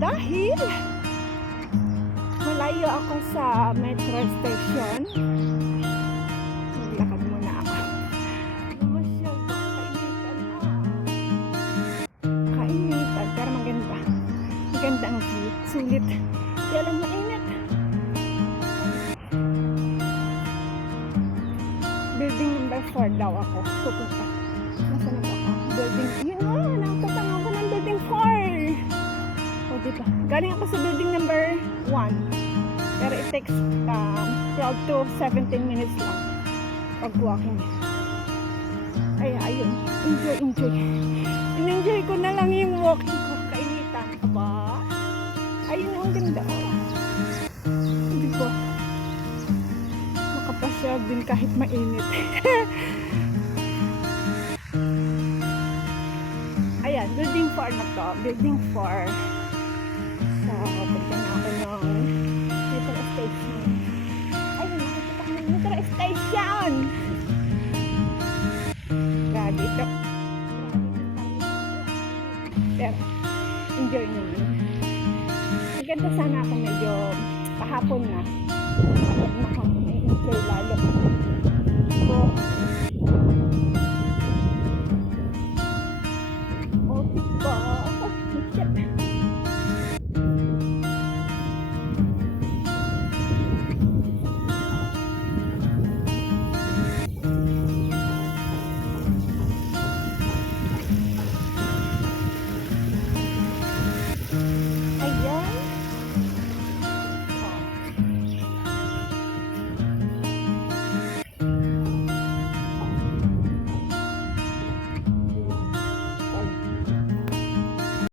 dahil malayo ako sa metro station. Maglakad muna ako. Namasyal ko, kainitan na. Kainitan, pero maganda. Maganda ang view. Sulit. Kaya lang mainit. Building number 4 daw ako. Pupunta. Nasaan na ba ako? Building, yun na, nakatatang ako ng building 4. O diba? Galing ako sa building number 1. Pero it takes 12 to 17 minutes lang pag walking. Ay, ayun. Enjoy. In-enjoy ko na lang yung walking ko. Kainitan. Aba? Ayun, ang ganda. Diba? Makapasya din kahit mainit. Ayan, building 4 na to. Building 4. So, punta na ako ng metro station. Ayun, nakikita ko ng metro station! Grabe ito. Pero, enjoy naman. Maganda sana ako medyo pahapon na. Kapag na ako, enjoy lalo. So,